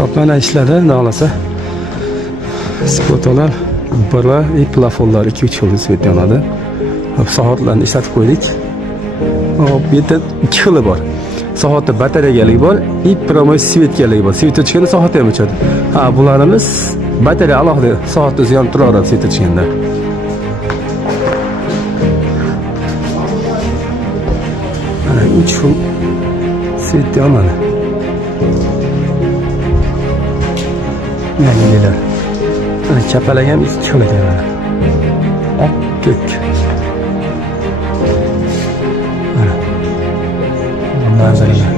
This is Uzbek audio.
Hop, mana ishladi, nolasa. Spotalar, biri, plafonlar 2-3 xil svet yonadi. Hop, soatlarni ishlatib qo'ydik. Hop, bu yerda 2 xili bor. Soatda batareyagaligi bor, promoy svetgaligi bor. Svet o'chganda soat ham o'chadi. Ha, bularimiz batareya alohida soatda o'zi yonib turaveradi svet o'chganda. Mana 3 xil svet yonadi. Yangilar. Mana kapalag ham 2 xil ekan. Oq, ko'k. Manzaralar.